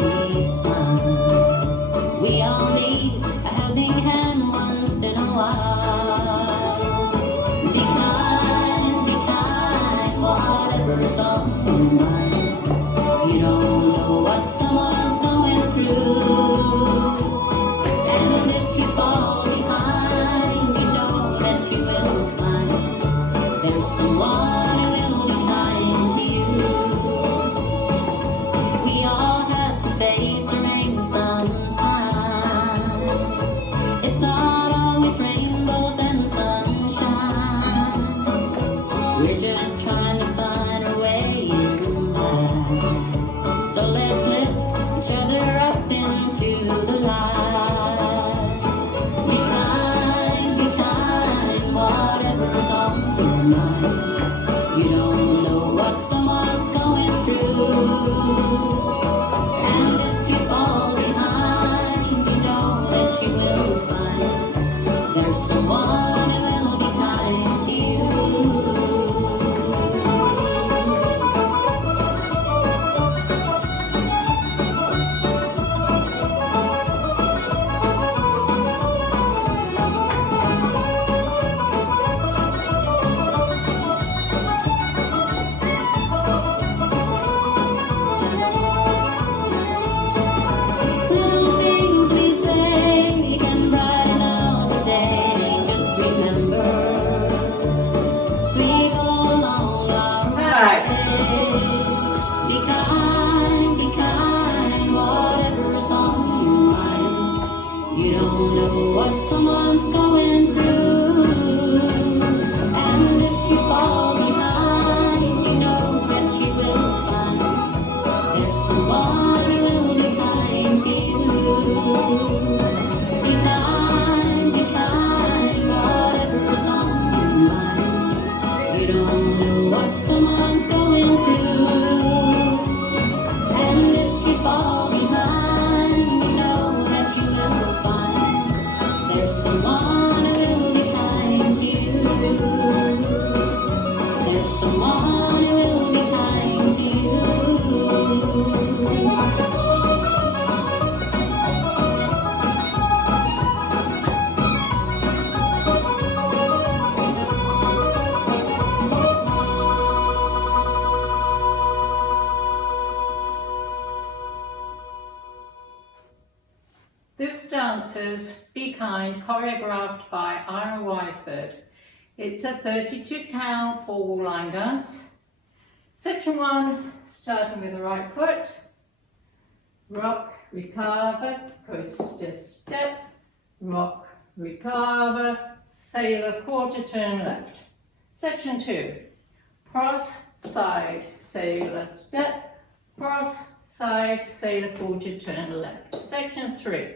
happy smile. We all need a helping hand once in a while. Be kind, whatever's on your mind. You don't know what someone's going through. And if you fall behind, you know that you will find there's someone who will be kind to you. We all have to face the rain sometimes. It's not always rainbows and sunshine. We're just trying to find our way in life. So let's lift each other up into the light. Be kind, whatever's on your mind. You don't know what someone's going through. And if you fall behind, you know that you will find there's someone who will be kind to you. Little things we say can brighten up the day. Just remember, as we go along our right way. Be kind, whatever's on your mind. You don't know what someone's going through. And if you fall behind, you know that you will find there's someone who will be kind to you. Be kind, whatever's on your mind. You don't know what someone's going through. And if you fall behind, you know that you will find there's someone who will be kind to you. There's someone who will be kind to you. This dance is Be Kind, choreographed by Ira Weisberg. It's a 32 count four-wall line dance. Section 1, starting with the right foot. Rock, recover, coaster step. Rock, recover, sailor quarter turn left. Section 2, cross, side, sailor step. Cross, side, sailor quarter turn left. Section 3,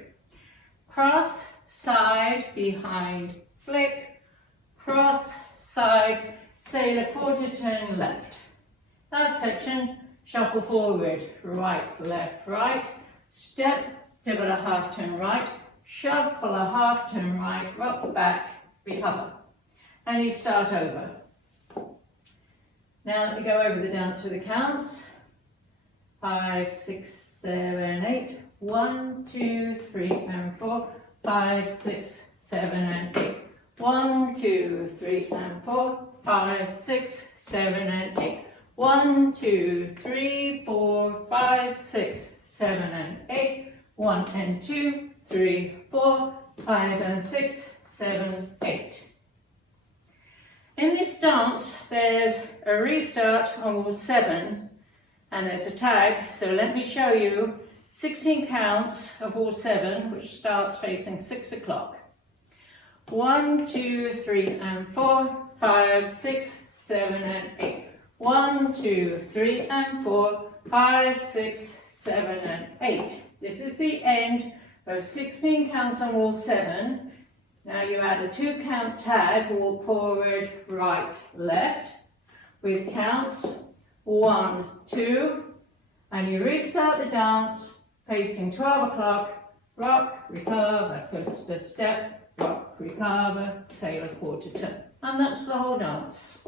cross, side, behind, flick, cross, side, sailor quarter turn left. Last section, shuffle forward, right, left, right, step, pivot a half turn right, shuffle a half turn right, rock back, recover. And you start over. Now let me go over the dance with the counts. 5, 6, 7, 8. 1, 2, 3, and 4. 5, 6, 7, and 8. 1, 2, 3, and 4. 5, 6, 7, and 8. 1, 2, 3, 4, 5, 6, 7, and 8. 1 and 2, 3, 4, 5 and 6, 7, 8. In this dance, there's a restart on wall 7 and there's a tag. So let me show you 16 counts of wall 7, which starts facing 6 o'clock. 1, 2, 3, and 4, 5, 6, 7, and 8. 1, 2, 3, and 4, 5, 6, 7, and 8. This is the end of 16 counts on wall 7. Now you add a 2 count tag, walk forward, right, left, with counts 1, 2, and you restart the dance facing 12 o'clock, rock, recover, coaster step, rock, recover, sailor quarter turn. And that's the whole dance.